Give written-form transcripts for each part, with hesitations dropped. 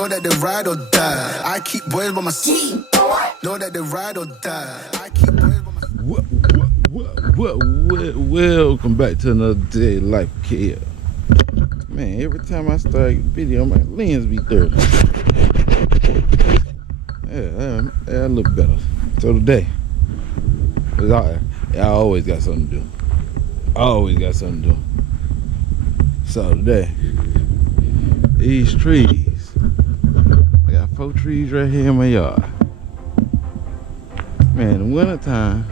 Know that they ride or die. I keep boys by my side. Know that they ride or die. I keep boys by my side. Welcome back to another day of life care. Man, every time I start a video, my lens be dirty. Yeah, I look better. So today, I always got something to do. So today, these trees, I got 4 trees right here in my yard. Man, in the wintertime,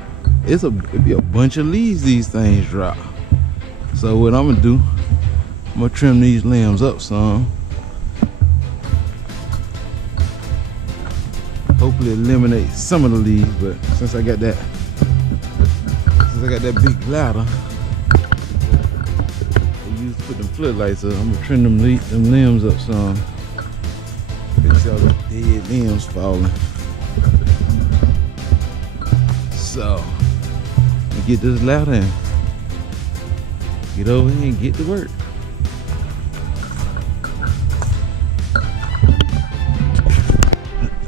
it be a bunch of leaves these things drop. So what I'm gonna do, I'm gonna trim these limbs up some. Hopefully eliminate some of the leaves, but since I got that big ladder I used to put them floodlights up, I'm gonna trim them limbs up some. Fix all the dead limbs falling. So, get this ladder and get over here and get to work.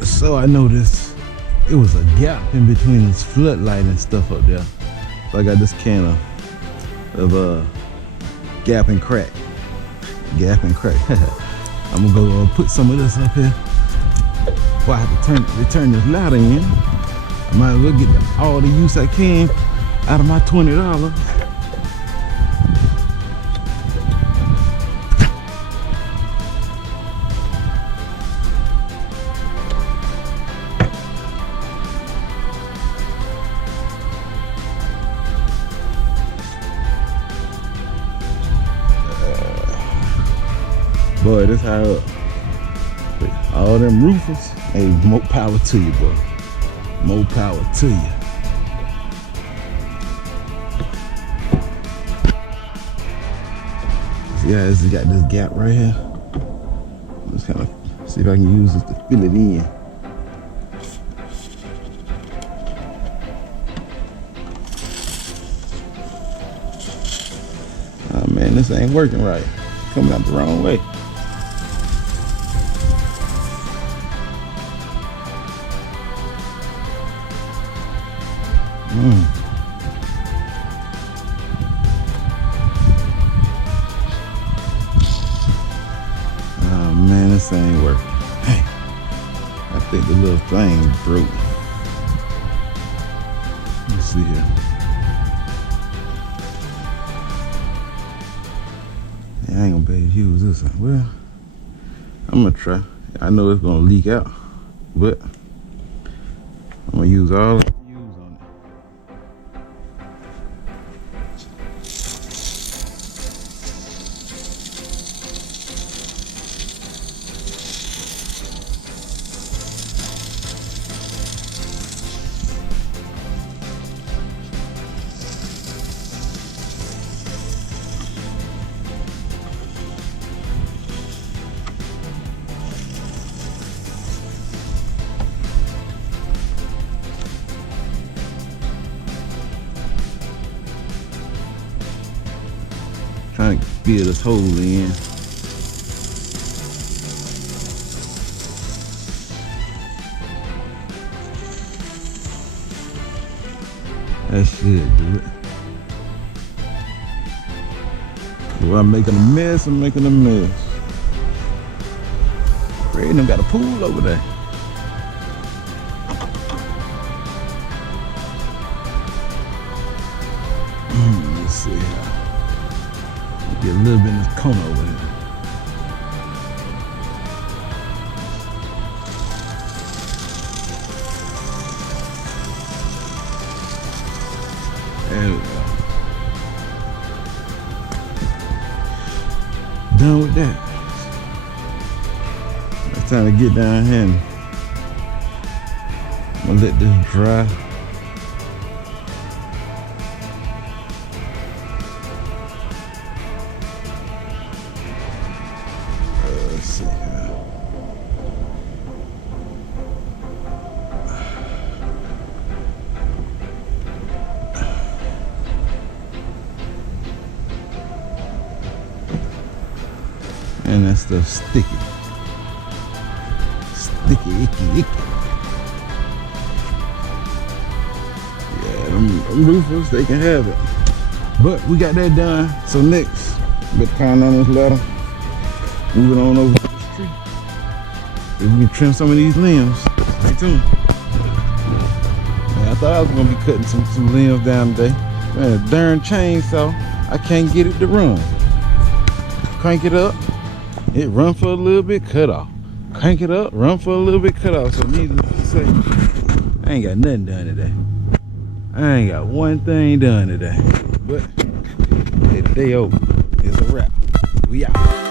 So I noticed it was a gap in between this floodlight and stuff up there. So I got this can of gap and crack. I'm gonna go put some of this up here. Well, I have to turn this ladder in. I might as well get all the use I can out of my $20. Boy, this how all them roofers, hey, more power to you, boy. More power to you. See how it's got this gap right here? Just kind of see if I can use this to fill it in. Oh man, this ain't working right. Coming out the wrong way. Oh man, this ain't working. Hey, I think the little thing broke. Let's see here. Yeah, I ain't gonna be able to use this one. Well, I'm gonna try. I know it's gonna leak out, but I'm gonna use all I can use on it. Trying to fill this hole in. That should do it. Well, I'm making a mess. Ray done got a pool over there. Let's see. Get a little bit in this corner over here. There we go. Done with that. It's time to get down here and I'm gonna let this dry. Let's see here. And that stuff's sticky. Sticky, icky, icky. Yeah, them roofers, they can have it. But we got that done. So next, better climb on this ladder. Move it on over to this tree. If we can trim some of these limbs. Stay tuned. Man, I thought I was gonna be cutting some limbs down today. Man, a darn chainsaw, I can't get it to run. Crank it up, it run for a little bit, cut off. Crank it up, run for a little bit, cut off. So needless to say, I ain't got nothing done today. I ain't got one thing done today. But the day over, it's a wrap. We out.